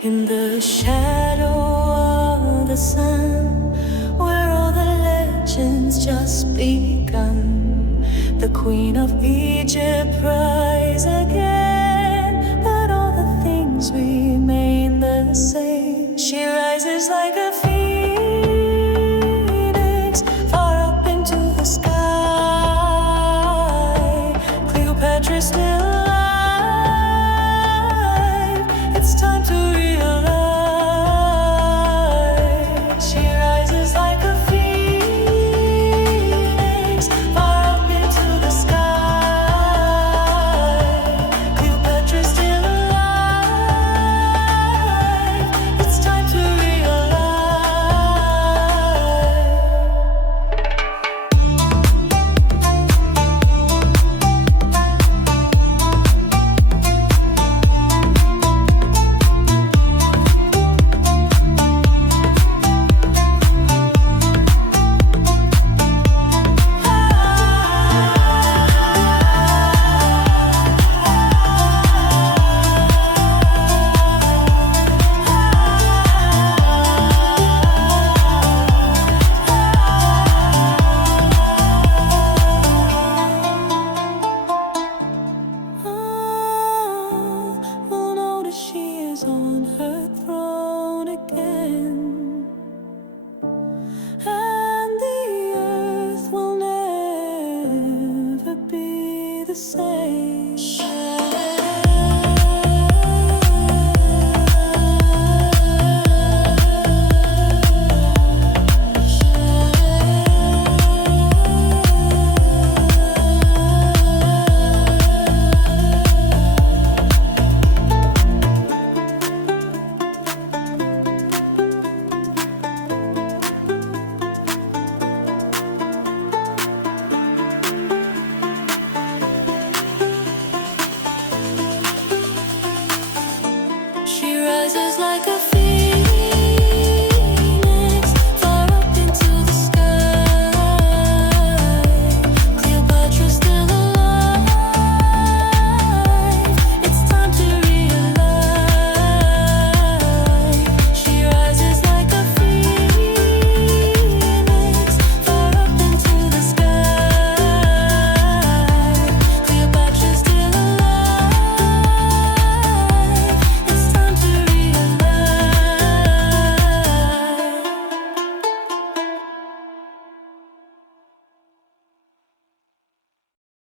In the shadow of the sun, where all the legends just begun, the Queen of Egypt rise again, but all the things remain the same. She rises like a phoenix, far up into the sky. Cleopatra still alive. It's time to realize. She rises like a phoenix, far up into the sky. Cleopatra still alive. It's time to on her throne again, and the earth will never be the same.